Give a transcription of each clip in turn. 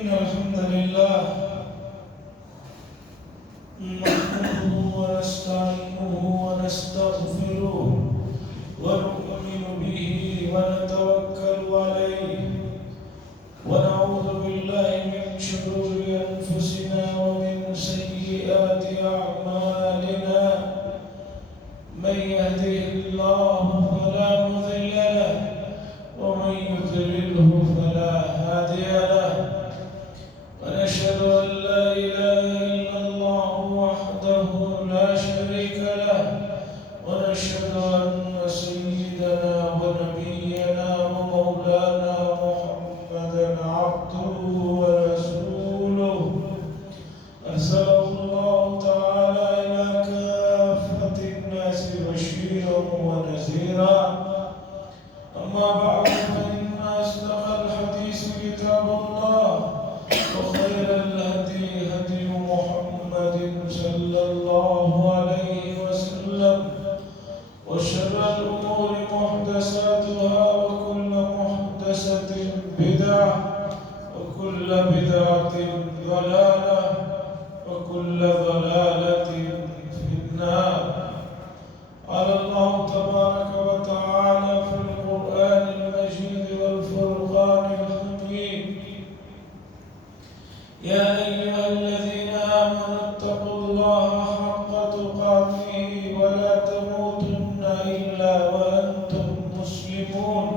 إن الحمد لله نحمده ونستعينه ونستغفره ونؤمن به ونتوكل عليه ونعوذ بالله من شرور أنفسنا ومن سيئات أعمالنا من يهده الله فلا مضل له ومن يضلله فلا هادي له ونشهد أن لا إله إلا الله وحده لا شريك له ونشهد أن سيدنا ونبينا ومولانا محمدا عبده ورسوله أرسله الله تعالى إلى كافة الناس بشيرا ونذيرا أما بعد فإن أصدق الحديث كتاب الله وخير الهدي هدي محمد صلى الله عليه وسلم وشر الأمور محدثاتها وكل محدثة بدعة وكل بدعة ضلالة وكل ضلالة في النار. قال الله تبارك وتعالى في القرآن المجيد والفرقان الحميد: يا أيها الذين آمنوا اتقوا الله حق تقاته ولا تموتن إلا وأنتم مسلمون.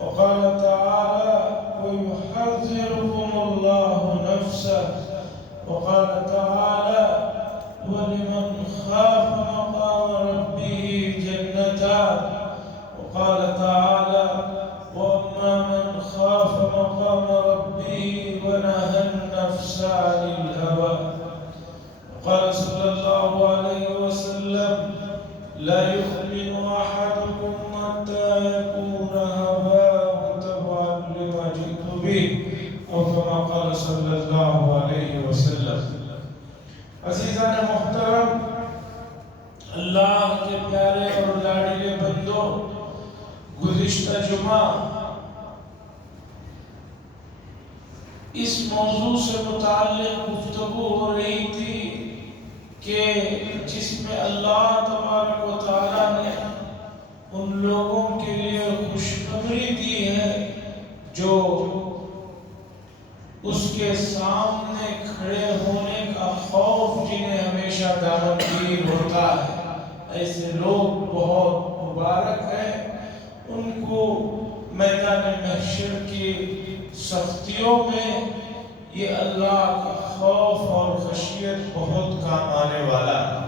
وقال تعالى: ويحذركم الله نفسه. وقال تعالى: ولمن خاف مقام ربه جنتان. وقال تعالى: وأما من خاف مقام ربه ونهى النفس عن الهوى. وقال صلى الله عليه وسلم: لا يؤمن أحدكم حتى يكون هواه تبعا لما جئت به، أو كما قال صلى الله عليه وسلم. عزیزان محترم، اللہ کے پیارے اور لاڈلے بندوں، گزشتہ جمعہ اس موضوع سے متعلق گفتگو ہو رہی تھی کہ جس میں اللہ تبارک و تعالیٰ نے ان لوگوں کے لیے خوشخبری دی ہے جو اس کے سامنے کھڑے ہونے کا خوف جنہیں ہمیشہ دامنگیر ہوتا ہے، ایسے لوگ بہت مبارک ہیں، ان کو میدان محشر کی سختیوں میں یہ اللہ کا خوف اور خشیت بہت کام آنے والا ہے۔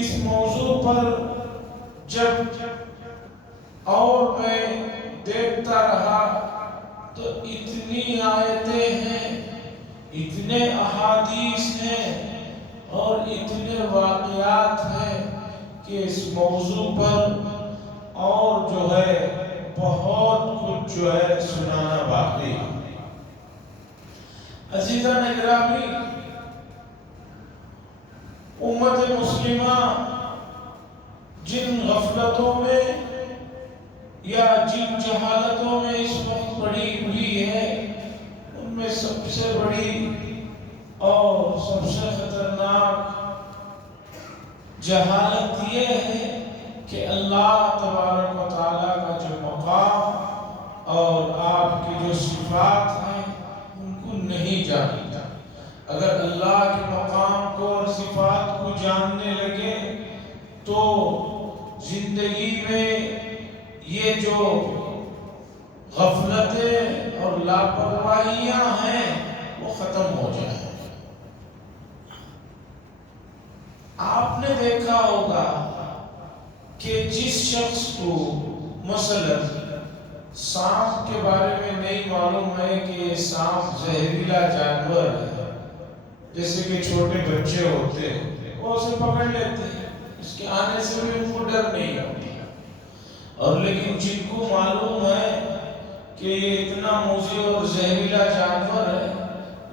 اس موضوع پر جب اور میں دیکھتا رہا تو اتنی آیتیں ہیں، اتنے احادیث ہیں اور اتنے واقعات ہیں کہ اس موضوع پر اور جو ہے بہت کچھ جو ہے سنانا باقی ہے۔ عزیزان اکرامی، امت مسلمہ جن غفلتوں میں یا جن جہالتوں میں اس وقت پڑی ہوئی ہے، ان میں سب سے بڑی اور سب سے خطرناک جہالت یہ ہے کہ اللہ تبارک و تعالیٰ کا جو مقام اور آپ کی جو صفات ہیں ان کو نہیں جانتا۔ اگر اللہ کے مقام کو اور صفات کو جاننے لگے تو زندگی میں یہ جو غفلتیں اور لاپرواہیاں ہیں وہ ختم ہو جائیں۔ آپ نے دیکھا ہوگا کہ جس شخص کو مثلا سانپ کے بارے میں نہیں معلوم ہے کہ یہ سانپ زہریلا جانور ہے، جیسے کہ چھوٹے بچے ہوتے ہیں وہ اسے پکڑ لیتے ہیں، اس کے آنے سے بھی ان کو ڈر نہیں ہوتی، اور لیکن جن کو معلوم ہے کہ یہ اتنا موذی اور زہریلا جانور ہے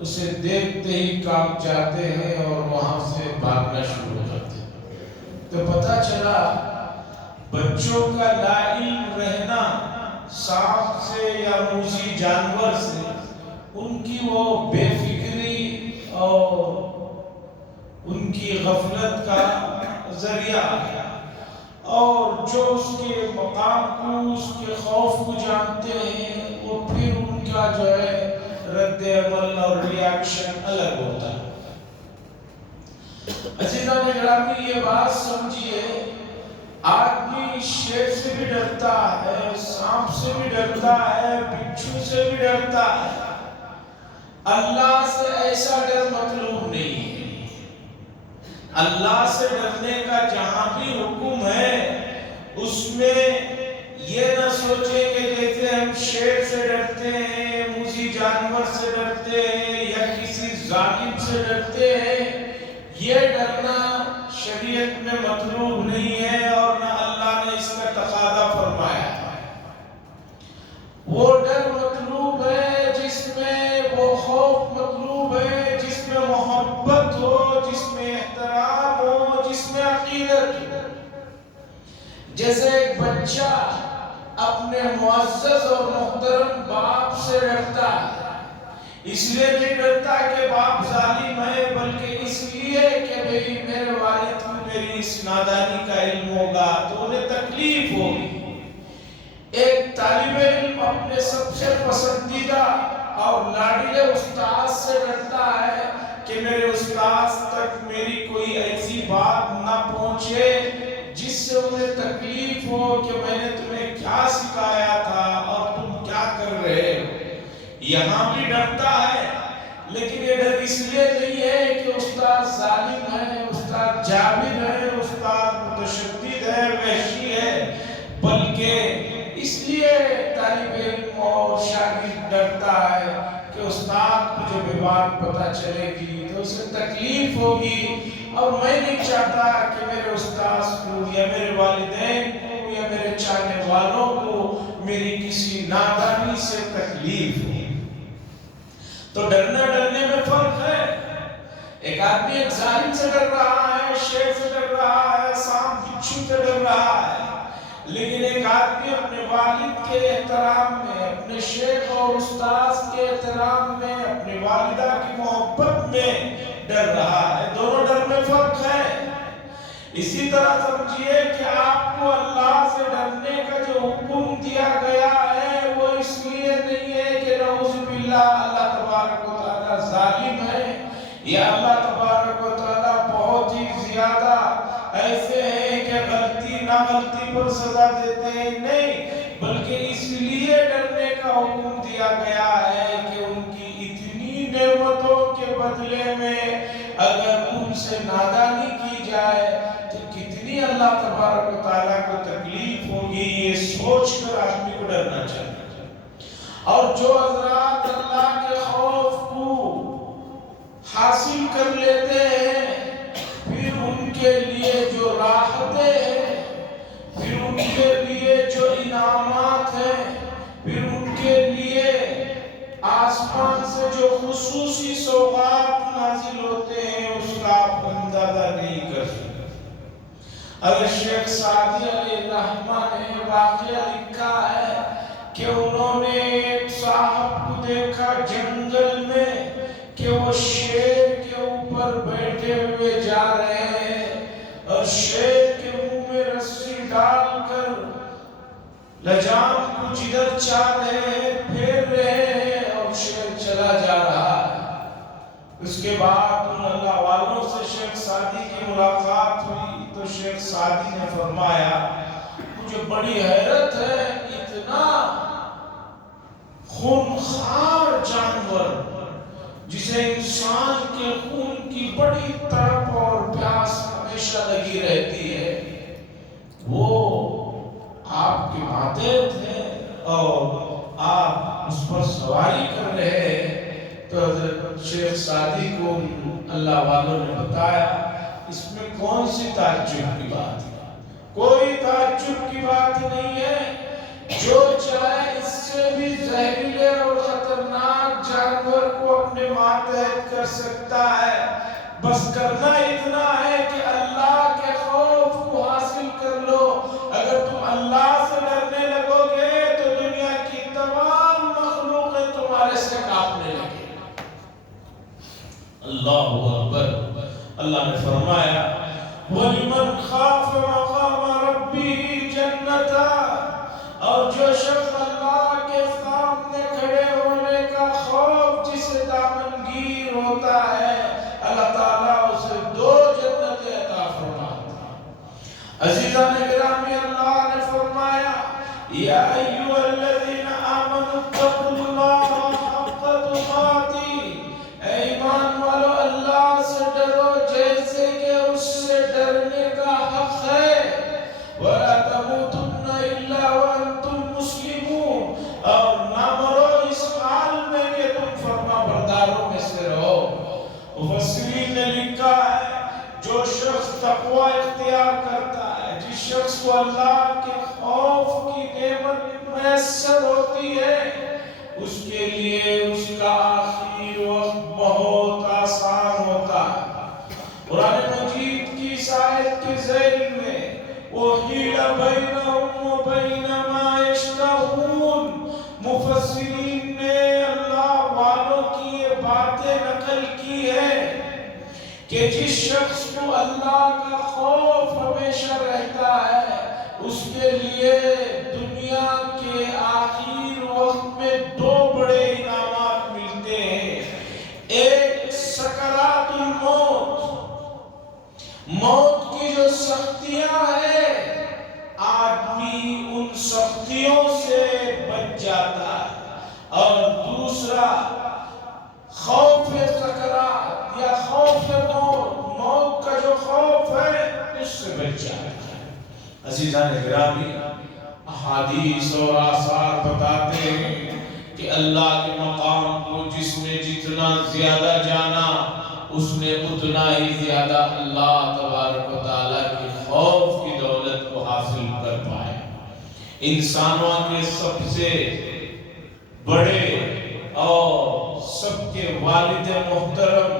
اسے دیکھتے ہی کانپ جاتے ہیں اور وہاں سے بھاگنا شروع ہو جاتے ہیں۔ تو پتہ چلا بچوں کا لا علم رہنا سانپ سے یا موذی جانور سے ان کی وہ بے فکری اور ان کی غفلت کا ذریعہ ہے، اور جو اس کے مقام کو، اس کے خوف کو جانتے ہیں، وہ پھر ان کا جو ہے رد عمل اور ریاکشن الگ ہوتا ہے۔ عزیزان گرامی، یہ بات سمجھیے، آدمی شیر سے بھی ڈرتا ہے، سانپ سے بھی ڈرتا ہے، بچھو سے بھی ڈرتا ہے، اللہ سے ایسا ڈر مطلوب نہیں ہے۔ اللہ سے ڈرنے کا جہاں بھی حکم ہے، اس میں یہ نہ سوچے کہ جیسے ہم شیر سے ڈرتے ہیں، موذی جانور سے ڈرتے ہیں، یا کسی ظالم سے ڈرتے ہیں، یہ ڈرنا شریعت میں مطلوب نہیں ہے، اور نہ اللہ نے اس کا تقاضا فرمایا ہے۔ وہ ڈر مطلوب ہے جس میں وہ خوف مطلوب ہے، جس میں محبت ہو، جس میں احترام ہو، جس میں عقیدت ہو۔ جیسے ایک بچہ اپنے معزز اور محترم باپ سے ڈرتا ہے، اس لیے نہیں ڈرتا کہ باپ ظالم ہے، بلکہ اس لیے کہ بھئی میرے والد کو میری اس نادانی کا علم ہوگا تو انہیں تکلیف ہوگی۔ ایک طالب علم اپنے سب سے پسندیدہ اور لاڈلے استاد سے ڈرتا ہے کہ میرے استاد تک میری کوئی ایسی بات نہ پہنچے جس سے انہیں تکلیف ہو کہ میں نے تمہیں کیا سکھایا تھا اور تم کیا کر رہے ہو۔ یہاں بھی ڈرتا ہے، لیکن یہ ڈر اس لیے نہیں ہے کہ استاد ظالم ہے، استاد جابر ہے، استاد متشدد ہے، وحشی ہے، بلکہ اس لیے طالب علم اور شاگرد ڈرتا ہے کہ استاد کو جب یہ بات پتہ چلے گی تو اسے تکلیف ہوگی، اور میں نہیں چاہتا کہ میرے استاد کو یا میرے والدین کو یا میرے چاہنے والوں کو میری کسی نادانی سے تکلیف ہو۔ تو ڈرنے میں فرق ہے۔ ایک آدمی ایک ظالم سے ڈر رہا ہے، شیر سے ڈر رہا ہے، سانپ بچھو سے ڈر رہا ہے، لیکن ایک آدمی اپنے والد کے احترام میں، اپنے شیخ اور استاد کے احترام میں، اپنی والدہ کی محبت میں ڈر رہا ہے۔ دونوں ڈر میں فرق ہے۔ اسی طرح سمجھیے کہ آپ کو اللہ سے ڈرنے کا جو حکم دیا گیا ہے وہ اس لیے نہیں ہے کہ نعوذ باللہ اللہ تبارک و تعالیٰ ظالم ہے، یا اللہ تبارک و تعالیٰ بہت ہی زیادہ ایسے ہیں کہ غلطی نہ غلطی پر سزا دیتے ہیں، نہیں، بلکہ اس لیے ڈرنے کا حکم دیا گیا ہے کہ ان کی اتنی نعمتوں کے بدلے میں اگر ان سے نادانی کی جائے تو کتنی اللہ تبارک و تعالیٰ کو تکلیف ہوگی، یہ سوچ کر آدمی کو ڈرنا چاہیے۔ اور جو حضرات اللہ کے خوف کو حاصل کر لیتے ہیں، پھر ان کے لیے جو راحتیں ہیں، پھر ان کے لیے جو انعامات ہیں، پھر ان کے لیے آسمان سے جو خصوصی سوغات نازل ہوتے ہیں، اس کا آپ اندازہ نہیں کر سکتے۔ اگر شیخ سعدی علیہ الرحمہ نے واقعہ لکھا ہے کہ انہوں نے ایک صاحب کو دیکھا جنگل میں کہ وہ شیر کے اوپر بیٹھے ہوئے جا رہے ہیں، اور شیر کے منہ میں رسی ڈال کر لجام کو جدھر چاہ رہے ہیں پھیر رہے ہیں، اور شیر چلا جا رہا ہے۔ اس کے بعد ان اللہ والوں سے شیخ سعدی کی ملاقات ہوئی تو شیخ سعدی نے فرمایا مجھے بڑی حیرت ہے، اتنا خونخوار جانور جسے انسان کے خون کی بڑی تڑپ اور پیاس ہمیشہ لگی رہتی ہے، وہ آپ کے ماتحت ہے اور آپ اس پر سواری کر رہے ہیں۔ تو حضرت شیخ سعدی کو اللہ والوں نے بتایا اس میں کون سی تعجب کی بات ہے؟ کوئی تعجب کی بات نہیں ہے، جو چاہے اس سے بھی زہریلے اور خطرناک جانور کو اپنے ماتحت کر سکتا ہے، بس کرنا اتنا ہے کہ اللہ کے خوف کو حاصل کر لو۔ اگر تم اللہ سے ڈرنے لگو گے تو دنیا کی تمام مخلوقیں تمہارے سے کانپنے لگیں۔ اللہ اکبر. اللہ نے فرمایا وَلِمَنْ خَافَ مَقَامَ رَبِّهِ جَنَّتَانِ، اور جو شخص اللہ کے سامنے کھڑے ہونے کا خوف جسے دامنگیر ہوتا ہے، اللہ تعالیٰ اسے 2 جنتیں عطا فرماتا ہے. عزیزان گرامی، اللہ نے فرمایا یا ایھا الذین آمنوا اتقوا اللہ حق تقاتہ، اے ایمان والو اللہ سے ڈرو جیسے کہ اس سے ڈرنے کا حق ہے. ولا تموتن الا وانتم مسلمون، اور نہ مرو اس حال میں کہ تم فرما برداروں میں سے رہو. مفسرین نے لکھا ہے جو شخص تقوی اختیار کرتا ہے، جس شخص کو اللہ کے خوف کی نعمت میسر ہوتی ہے، اس کے لیے اس کا آخری وقت بہت آسان ہوتا ہے. قرآن مجید کی اس آیت کے ذیل میں وَحِيلَ بَيْنَهُمْ وَبَيْنَ مَا يَشْتَهُونَ، مفسرین نے اللہ والوں کی یہ باتیں نقل کی ہے کہ جس شخص کو اللہ کا خوف ہمیشہ رہتا ہے، اس کے لیے دنیا کے آخر وقت میں 2 بڑے انعامات ملتے ہیں. ایک سکرات الموت، موت کی جو سختیاں ہیں، آدمی ان سختیوں سے بچ جاتا ہے. اور دوسرا خوف سکرات یا خوف موت، موت کا جو خوف ہے اس سے بچ جاتا ہے. عزیزان گرامی، احادیث اور آثار بتاتے ہیں کہ اللہ کے مقام کو جس نے جتنا زیادہ جانا، اس نے اتنا ہی زیادہ اللہ تبارک و تعالیٰ کے خوف کی دولت کو حاصل کر پائے. انسانوں کے سب سے بڑے اور سب کے والد محترم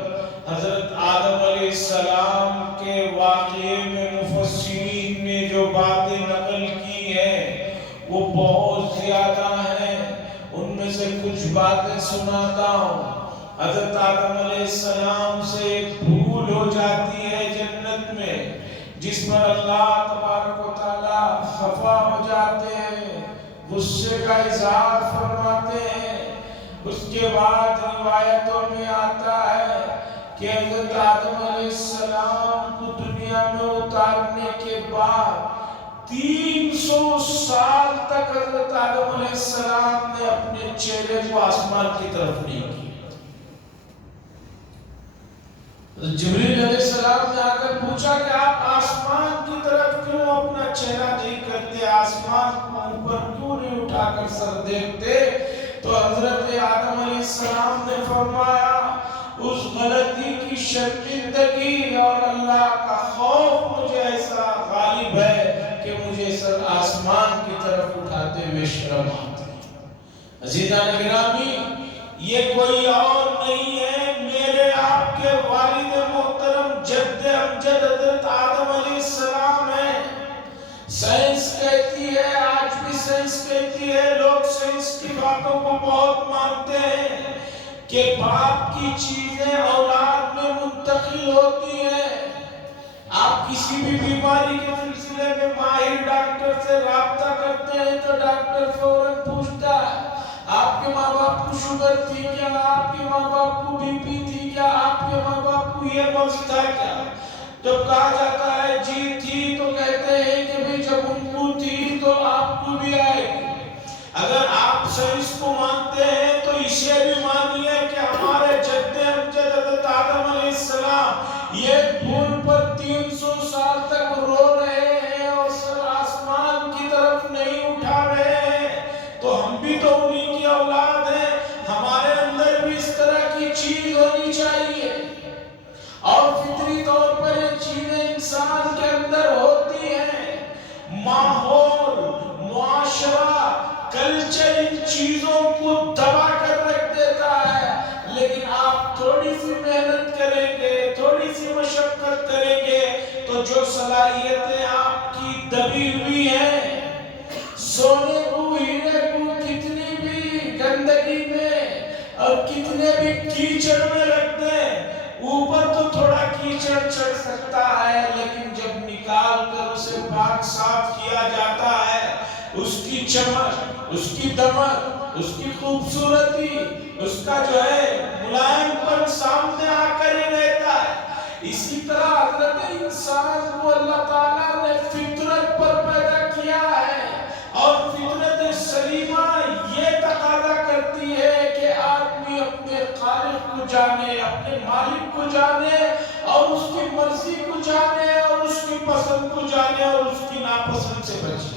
حضرت آدم علیہ السلام کے واقعے میں مفسرین نے جو باتیں نقل کی ہیں وہ بہت زیادہ ہیں. ان میں سے کچھ باتیں سناتا ہوں. حضرت آدم علیہ السلام سے ایک بھول ہو جاتی ہے جنت میں، جس پر اللہ تبارک و تعالیٰ خفا ہو جاتے ہیں، غصے کا اظہار فرماتے ہیں. اس کے بعد روایتوں میں آتا ہے کہ حضرت آدم علیہ السلام کو دنیا میں اتارنے کے بعد 300 سال تک حضرت آدم علیہ السلام نے اپنے چہرے کو آسمان کی طرف نہیں کیا. جبریل علیہ السلام نے آ کر پوچھا کہ آپ آسمان کی طرف کیوں اپنا چہرہ نہیں کرتے، آسمان کو اوپر کیوں نہیں اٹھا کر سر دیکھتے؟ تو حضرت آدم علیہ السلام نے فرمایا اس غلطی کی شرمندگی اور اللہ کا خوف مجھے ایسا غالب ہے کہ مجھے سر آسمان کی طرف اٹھاتے ہوئے شرم آتی ہے. عزیزان گرامی، یہ کوئی اور نہیں ہے، میرے آپ کے والد محترم جد امجد حضرت آدم علیہ السلام ہے. سائنس کہتی ہے، آج بھی سائنس کہتی ہے، لوگ سائنس کی باتوں کو بہت مانتے ہیں کہ باپ کی چیزیں اولاد میں منتقل ہوتی ہیں. آپ کسی بھی بیماری کے سلسلے میں ماہر ڈاکٹر سے رابطہ کرتے ہیں تو ڈاکٹر فوراً پوچھتا ہے آپ کے ماں باپ کو شوگر تھی کیا، آپ کے ماں باپ کو بی پی تھی کیا، آپ کے ماں باپ کو یہ مرض تھا کیا؟ جب کہا جاتا ہے جی تھی تو کہتے ہیں کہ بھئی جب ان کو تھی تو آپ کو بھی آئے گی. اگر آپ سائنس کو مانتے ہیں تو اسے بھی مانیے کہ ہمارے جد امجد حضرت آدم علیہ السلام یہ بھول پر 300 سال تک رو رہے ہیں اور سر آسمان کی طرف نہیں اٹھا رہے ہیں، تو ہم بھی تو انہی کی اولاد ہیں. ہمارے اندر بھی اس طرح کی چیز ہونی چاہیے، اور فطری طور پر یہ چیزیں انسان کے اندر ہوتی ہیں. ماحول، معاشرہ، کلچر ان چیزوں کو دبا کر رکھ دیتا ہے، لیکن آپ تھوڑی سی محنت کریں گے، تھوڑی سی مشقت کریں گے تو جو صلاحیتیں آپ کی دبی ہوئی ہیں، سونے کو، ہیرے کو کتنی بھی گندگی میں اور کتنے بھی کیچڑ میں رکھ دیں، اوپر تو تھوڑا کیچڑ چڑھ سکتا ہے، لیکن جب نکال کر اسے پاک صاف کیا جاتا ہے، اس کی چمک، اس کی دمک، اس کی خوبصورتی، اس کا جو ہے ملائم پن سامنے آ کر ہی رہتا ہے۔ اسی طرح حضرت انسان کو اللہ تعالیٰ نے فطرت پر پیدا کیا ہے، اور فطرت سلیمہ یہ تقاضا کرتی ہے کہ آدمی اپنے خالق کو جانے، اپنے مالک کو جانے، اور اس کی مرضی کو جانے، اور اس کی پسند کو جانے، اور اس کی ناپسند سے بچے۔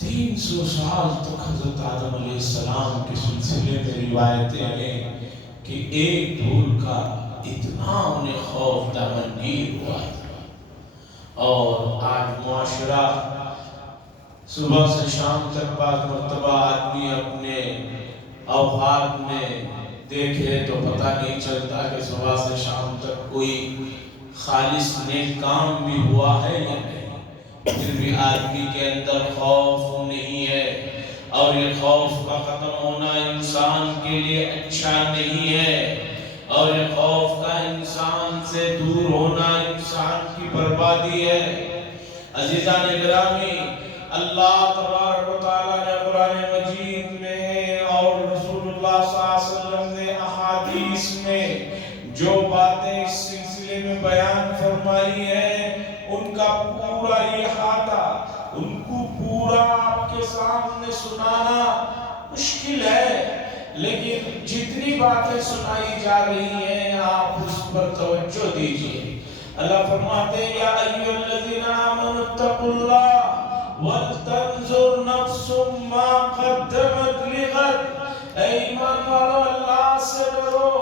300 سال تک حضرت آدم علیہ السلام کے سلسلے میں روایتیں ہیں کہ ایک دھول کا اتنا انہیں خوف دامنگیر ہوا تھا، اور آج معاشرہ صبح سے شام تک بعض مرتبہ آدمی اپنے اوقات میں دیکھے تو پتہ نہیں چلتا کہ صبح سے شام تک کوئی خالص نیک کام بھی ہوا ہے یا نہیں، پھر بھی آدمی کے اندر خوف نہیں ہے، اور یہ خوف کا ختم ہونا انسان کے لیے اچھا نہیں ہے، اور یہ خوف کا انسان سے دور ہونا انسان کی بربادی ہے۔ عزیزان گرامی، اللہ تبارک و تعالیٰ نے قرآن مجید میں اور رسول اللہ صلی اللہ علیہ وسلم نے احادیث میں جو باتیں اس سلسلے میں بیان فرمائی ہیں، ان کا پورا احاطہ، ان کو پورا آپ کے سامنے سنانا مشکل ہے، لیکن جتنی باتیں سنائی جا رہی ہیں آپ اس پر توجہ دیجئے۔ اللہ فرماتے ہیں، یا ایھا الذین آمنوا اتقوا اللہ ولتنظر نفس ما قدمت لغد۔ اے ایمان والو، اللہ سے ڈرو،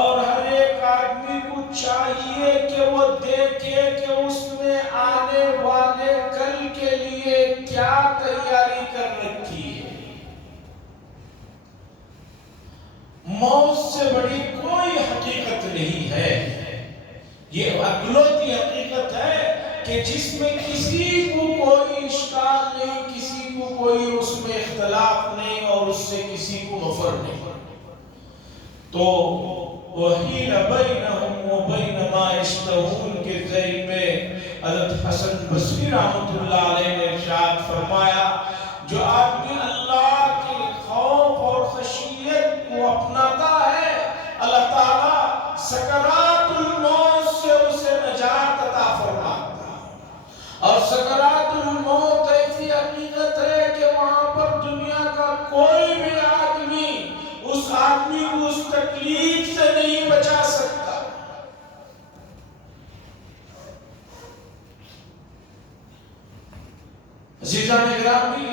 اور ہر ایک آدمی کو چاہیے کہ وہ دیکھے کہ اس نے آنے والے کل کے لیے کیا تیاری کر رکھی ہے۔ موت سے بڑی کوئی حقیقت نہیں ہے، یہ اکلوتی حقیقت ہے کہ جس میں کسی کو کوئی اشکال نہیں، کسی کو کوئی اس میں اختلاف نہیں، اور اس سے کسی کو مفر نہیں۔ تو وَحِيلَ بَيْنَهُمْ وَبَيْنَ مَا يَشْتَهُونَ کے ذیل میں حضرت حسن بصری رحمۃ اللہ علیہ نے ارشاد فرمایا، جو آدمی اللہ کے خوف اور خشیت کو اپناتا ہے، اللہ تعالیٰ سکرات الموت سے اسے نجات عطا فرماتا ہے۔ اور سکرات الموت ایسی حقیقت ہے کہ وہاں پر دنیا کا کوئی بھی آدمی اس آدمی کو اس تکلیف سے نہیں بچا سکتا۔ عزیزان گرامی،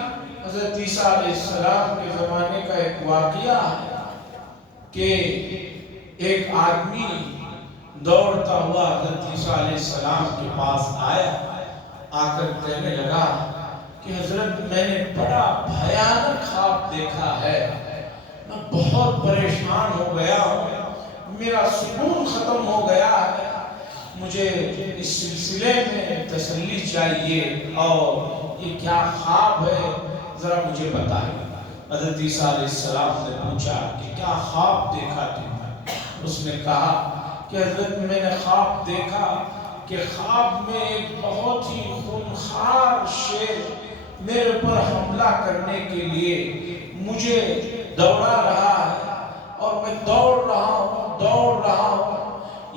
حضرت عیسیٰ علیہ السلام کے زمانے کا ایک واقعہ ہے کہ ایک آدمی دوڑتا ہوا حضرت عیسیٰ علیہ السلام کے پاس آیا، آ کر کہنے لگا کہ حضرت میں نے بڑا بھیانک خواب دیکھا ہے، میں بہت پریشان ہو گیا ہوں، میرا سکون ختم ہو گیا ہے، مجھے اس سلسلے میں تسلی چاہیے، اور یہ کیا خواب ہے ذرا مجھے بتائیں۔ حضرت عیسیٰ علیہ السلام نے پوچھا کہ کیا خواب دیکھا تم نے؟ اس نے کہا کہ حضرت میں نے خواب دیکھا کہ خواب میں ایک بہت ہی خونخوار شیر میرے پر حملہ کرنے کے لیے مجھے دوڑا رہا ہے، اور میں دوڑ رہا ہوں،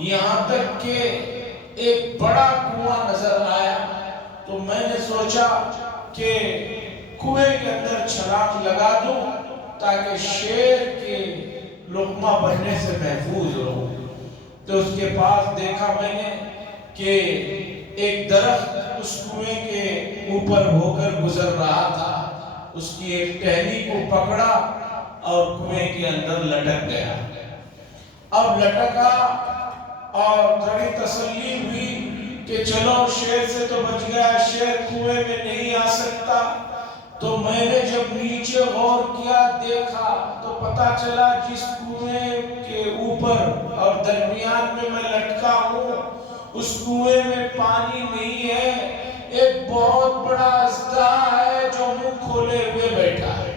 یہاں تک کہ ایک بڑا کنواں نظر آیا، تو میں نے سوچا کہ کنویں کے اندر چھلانگ لگا دوں تاکہ شیر کے لقمہ بننے سے محفوظ ہو۔ تو اس کے پاس دیکھا میں نے کہ ایک درخت اس کنویں کے اوپر ہو کر گزر رہا تھا، اس کی ایک ٹہنی کو پکڑا اور کنویں کے اندر لٹک گیا۔ اب لٹکا اور تھوڑی تسلی ہوئی کہ چلو شیر سے تو بچ گیا، شیر کنویں میں نہیں آ سکتا۔ تو میں نے جب نیچے غور کیا دیکھا تو پتا چلا جس کنویں کے اوپر اور درمیان میں میں لٹکا ہوں اس کنویں میں پانی نہیں ہے، ایک بہت بڑا اژدہا ہے جو منہ کھولے ہوئے بیٹھا ہے۔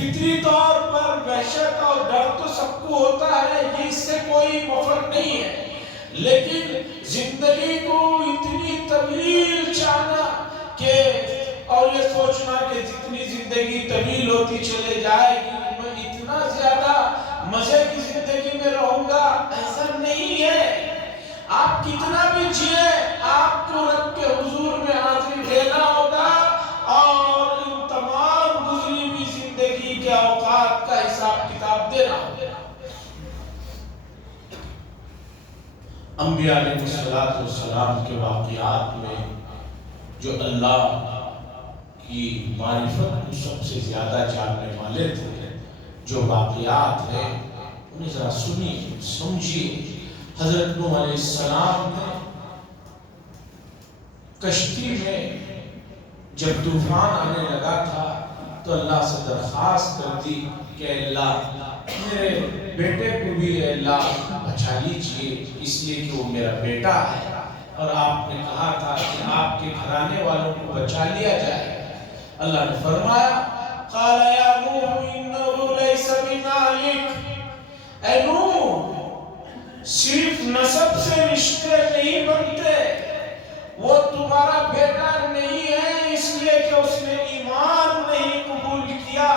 فطری طور پر وحشت اور ڈر تو سب کو ہوتا ہے، یہ اس سے کوئی مفر نہیں ہے، لیکن زندگی کو اتنی طویل چاہنا کہ اور یہ سوچنا کہ جتنی زندگی طویل ہوتی چلے جائے گی میں اتنا زیادہ مزے کی زندگی میں رہوں گا، ایسا نہیں ہے۔ آپ کتنا بھی جیے، آپ کو رب کے حضور میں حاضری دینا ہوگا اور ان تمام گزری ہوئی زندگی کے اوقات کا حساب کتاب دینا ہوگا۔ انبیاء علیہ السلام کے واقعات میں جو اللہ کی معرفت کو سب سے زیادہ جاننے والے تھے، جو واقعات ہیں انہیں ذرا سنیے، سمجھیے۔ حضرت نوح علیہ السلام نے کشتی میں جب طوفان آنے لگا تھا تو اللہ سے درخواست کر دی کہ اللہ میرے بیٹے کو بھی اللہ بچا لیجئے، اس لیے کہ وہ میرا بیٹا ہے اور آپ نے کہا تھا کہ آپ کے گھرانے والوں کو بچا لیا جائے۔ اللہ نے فرمایا قال یا نوح انه ليس من اهلك، اے نوح صرف نسب سے رشتے نہیں بنتے، وہ تمہارا بیٹا نہیں ہے اس لیے کہ اس نے ایمان نہیں قبول کیا،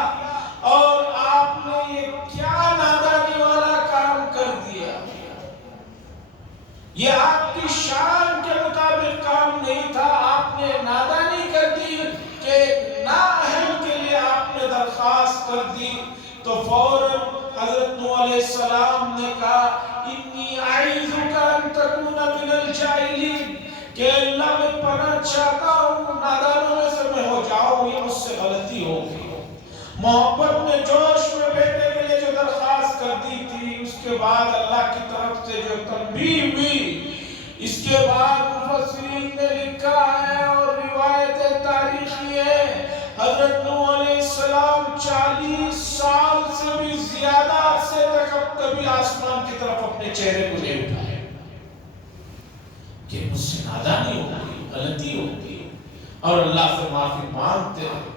اور آپ نے یہ کیا نادانی والا کام کر دیا، یہ آپ کی شان کے مطابق کام نہیں تھا، آپ نے نادانی کر دی کہ نااہل کے لیے آپ نے درخواست کر دی۔ تو فوراً حضرت نوح علیہ السلام نے کہا انی اعیذک ان تکون من الجاہلین، کہ اللہ میں پناہ چاہتا ہوں نادانوں میں سے میں ہو جاؤں، یہ مجھ سے غلطی ہو گئی۔ محبت میں جوش میں بیٹے کے لیے جو درخواست کر دی تھی، اس کے بعد اللہ کی طرف سے جو تنبیہ ہوئی، اس کے بعد مفسرین نے لکھا ہے اور روایت تاریخی ہے حضرت نوح علیہ السلام 40 سال سے بھی زیادہ عرصے تک اب کبھی آسمان کی طرف اپنے چہرے کو نہیں اٹھائے کہ مجھ سے نادانی ہو گئی، غلطی ہو گئی، اور اللہ سے معافی مانگتے ہیں۔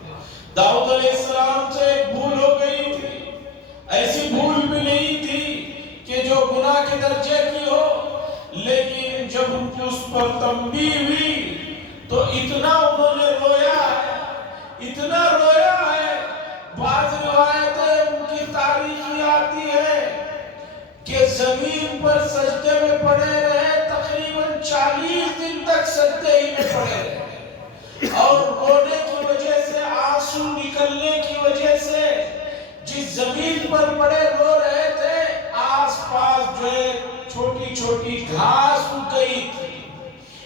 داؤد علیہ السلام سے ایک بھول ہو گئی تھی، ایسی بھول بھی نہیں تھی کہ جو گناہ کے درجے کی ہو، لیکن جب ان کی اس پر تنبیہ ہوئی تو اتنا انہوں نے رویا ہے، اتنا رویا ہے۔ بعض روایتیں ان کی تاریخی آتی ہے کہ زمین پر سجدے میں پڑے رہے، تقریباً 40 دن تک سجدے ہی میں پڑے رہے، اور رونے کی وجہ سے، آنسو نکلنے کی وجہ سے جس زمین پر پڑے رو رہے تھے، آس پاس جو ہے چھوٹی چھوٹی گھاس اگ گئی تھی۔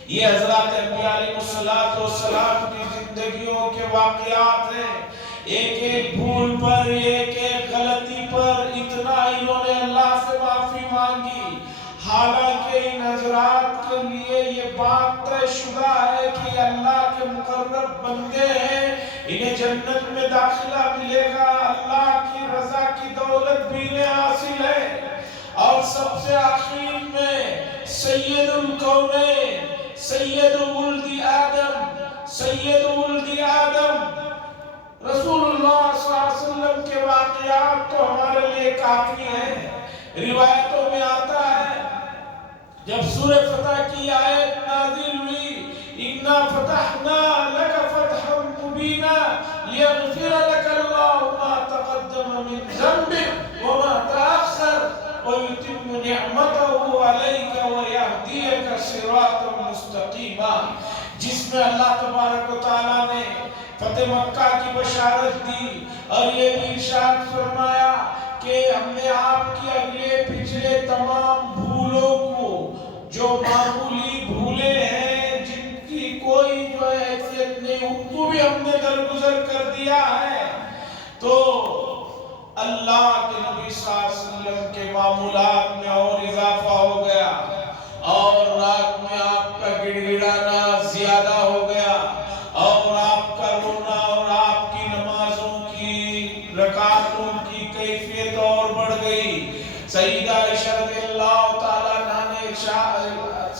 یہ حضرات انبیاء علیہ السلام کی زندگیوں کے واقعات ہیں۔ ایک ایک بھول پر، ایک ایک غلطی پر اتنا انہوں نے اللہ سے معافی مانگی، حالانکہ ان حضرات کے لیے یہ بات طے شدہ ہے کہ اللہ کے مقرب بندے ہیں، انہیں جنت میں داخلہ ملے گا، اللہ کی رضا کی دولت بھی انہیں حاصل ہے۔ اور سب سے آخر میں سید الکونین، سید ولد آدم، سید ولد آدم رسول اللہ صلی اللہ علیہ وسلم کے واقعات تو ہمارے لیے کافی ہیں۔ روایتوں میں آتا ہے جب سورہ فتح کی آیت نازل ہوئی اِنَّا فَتَحْنَا لَكَ فَتْحًا مُبِينًا لِيَغْفِرَ لَكَ اللَّهُ مَا تَقَدَّمَ مِنْ ذَنبِكَ وَمَا تَأَخَّرَ وَيُتِمُّ نِعْمَتَهُ عَلَيْكَ وَيَهْدِيَكَ صِرَاطًا مُسْتَقِيمًا، جس میں اللہ تبارک و تعالیٰ نے فتح مکہ کی بشارت دی اور یہ بھی ارشاد فرمایا کہ ہم نے آپ کی اگلے پچھلے تمام بھولوں کو، جو معمولی بھولے ہیں جن کی کوئی جو ہے حیثیت نہیں، ان کو بھی ہم نے درگزر کر دیا ہے۔ تو اللہ کے نبی صلی اللہ علیہ وسلم کے معمولات میں اور اضافہ ہو گیا، اور رات میں آپ کا گڑ گڑانا زیادہ ہو گیا، اور آپ کا رونا اور آپ کی نمازوں کی رکعتوں کی کیفیت اور بڑھ گئی۔ سیدہ عائشہ رضی اللہ تعالیٰ عنہ نے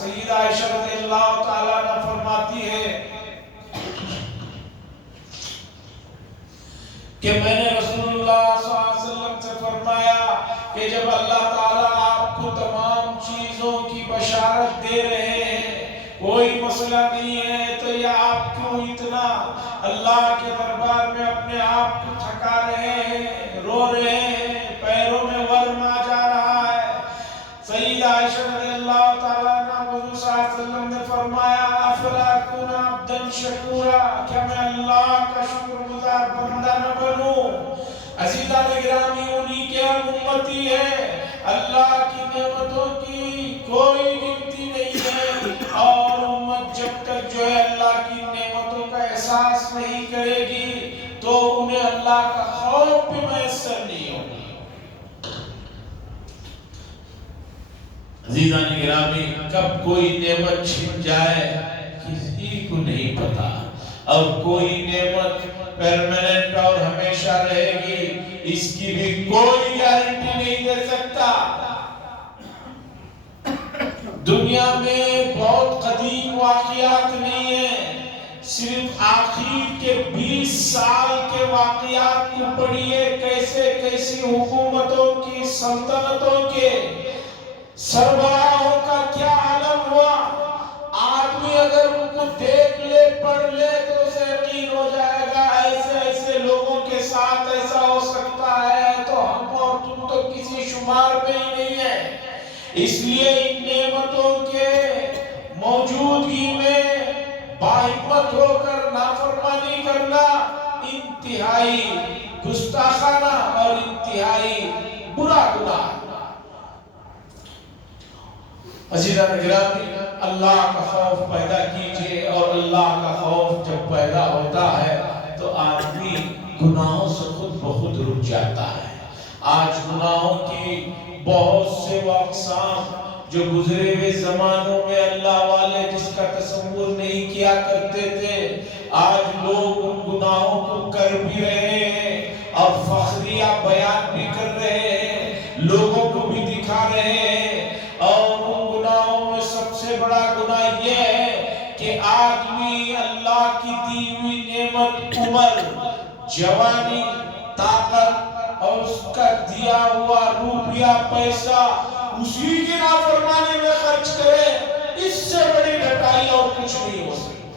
سیدہ عائشہ رضی اللہ تعالیٰ عنہ فرماتی ہے کہ میں نے رسول اللہ فرمایا کہ جب اللہ تعالیٰ آپ کو تمام چیزوں کی بشارت دے رہے ہیں، کوئی مسئلہ نہیں ہے، تو یہ آپ کیوں اتنا اللہ کے دربار میں اپنے آپ کو تھکا رہے ہیں، رو رہے ہیں، پیروں میں ورم آ جا رہا ہے؟ سیدہ عائشہ رضی اللہ تعالیٰ عنہ حضور صلی اللہ علیہ وسلم نے فرمایا افلا اکون عبدا شکورا، کیا میں اللہ کا شکر گزار بندہ نہ بنوں؟ عزیزان گرامی، انہی کے ہم امتی ہیں، اللہ کی نعمتوں کی کوئی گنتی نہیں ہے، اور امت جب تک جو ہے اللہ کی نعمتوں کا احساس نہیں کرے گی تو انہیں اللہ کا خوف بھی میسر نہیں ہوگا۔ عزیزان گرامی، کب کوئی نعمت چھن جائے کسی کو نہیں پتا، اور کوئی نعمت پرماننٹ اور ہمیشہ رہے گی اس کی بھی کوئی گارنٹی نہیں دے سکتا۔ دنیا میں بہت قدیم واقعات نہیں ہیں، صرف آخر کے 20 سال کے واقعات کو پڑھیے، کیسے کیسی حکومتوں کی، سلطنتوں کے سربراہوں کا کیا عالم ہوا۔ آدمی اگر ان کو دیکھ لے، پڑھ لے تو اسے یقین ہو جائے گا ایسے ایسے لوگوں کے ساتھ ایسا ہو سکتا ہے، تو ہم اور تم تو کسی شمار میں ہی نہیں ہے۔ اس لیے ان نعمتوں کے موجودگی میں باہمت ہو کر نافرمانی کرنا انتہائی گستاخانہ اور انتہائی برا گناہ۔ عزیزان گرامی، اللہ کا خوف پیدا کیجئے، اور اللہ کا خوف جب پیدا ہوتا ہے تو آدمی گناہوں سے خود بخود رک جاتا ہے۔ آج گناہوں کی بہت سے اقسام جو گزرے ہوئے زمانوں میں اللہ والے جس کا تصور نہیں کیا کرتے تھے، آج لوگ ان گناہوں کو کر بھی رہے ہیں اور فخریہ بیان بھی کر رہے ہیں، لوگوں کو بھی دکھا رہے ہیں۔ اور ان گناہوں میں سب سے بڑا گناہ یہ ہے کہ آدمی اللہ کی دی ہوئی نعمت عمر، جوانی، طاقت اور اس کا دیا ہوا روپیہ پیسہ اسی کی نافرمانی میں خرچ کرے، اس سے بڑی ڈھٹائی اور کچھ نہیں ہو سکتی۔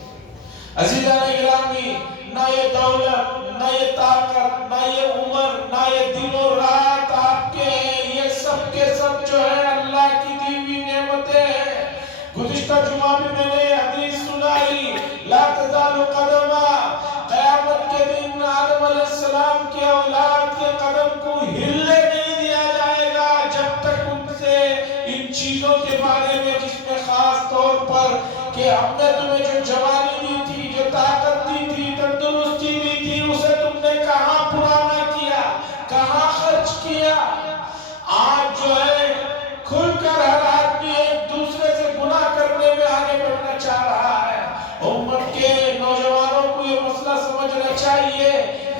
عزیزان گرامی، نہ یہ دولت، نہ یہ طاقت، نہ یہ عمر، نہ یہ دن و رات آپ کے ہیں، یہ سب کے سب جو ہے اللہ کی دی ہوئی نعمتیں ہیں۔ گزشتہ جمعہ بھی میں نے حدیث سنائی، لا تزال قدمہ، قیامت کے دن آدم علیہ السلام کے اولاد کے قدم کو ہلنے نہیں دیا جائے گا جب تک ان سے ان چیزوں کے بارے میں، جس میں خاص طور پر کہ ہم نے تمہیں جو جوانی دی تھی، جو طاقت دی تھی، تندرستی دی تھی، اسے تم نے کہاں پرانا کیا، کہاں خرچ کیا۔ آج جو ہے کھل کر ہر آدمی ایک دوسرے سے گناہ کرنے میں آگے بڑھنا چاہ رہا ہے۔ امت کے نوجوانوں کو یہ مسئلہ سمجھنا چاہیے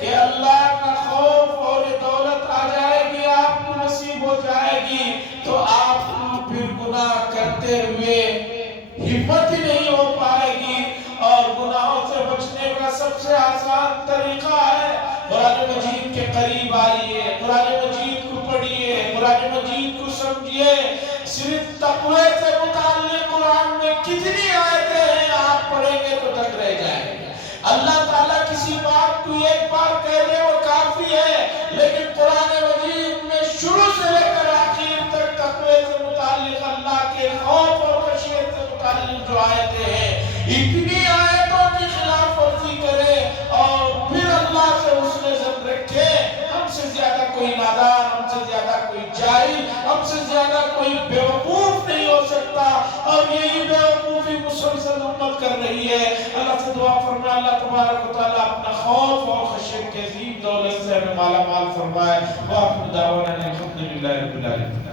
کہ اللہ کا خوف اور یہ دولت آ جائے گی، آپ کو نصیب ہو جائے گی، تو آپ کو پھر گناہ کرتے ہوئے ہمت ہی نہیں ہو پائے گی۔ اور گناہوں سے بچنے کا سب سے آسان طریقہ ہے قرآن مجید کے قریب آئیے، قرآن مجید کو پڑھیے، قرآن مجید کو سمجھیے۔ صرف تقوی سے متعلق قرآن میں کتنی آیتیں ہیں، آپ پڑھیں گے تو تک رہ جائیں گے۔ اللہ تعالیٰ کسی بات کو ایک بار کہہ دے وہ کافی ہے، لیکن قرآن مجید میں شروع سے لے کر آخر تک تقوی سے متعلق، اللہ کے خوف اور خشیت سے متعلق جو آیتیں ہیں، اتنی آیتوں کی خلاف ورزی کرے اور پھر اللہ سے حسن ظن رکھے۔ ہم سے زیادہ کوئی نادان، ہم سے زیادہ کوئی جاہل، ہم سے زیادہ کوئی بیوقوف نہیں ہو سکتا، اور یہی بیوقوفی مسلسل امت کر رہی ہے۔ اللہ سے دعا فرمائے اللہ تبارک و تعالیٰ اپنا خوف اور خشیت کے عظیم دولت سے ہمیں مالا مال فرمائے۔ وآخر دعوانا الحمدللہ رب العالمین۔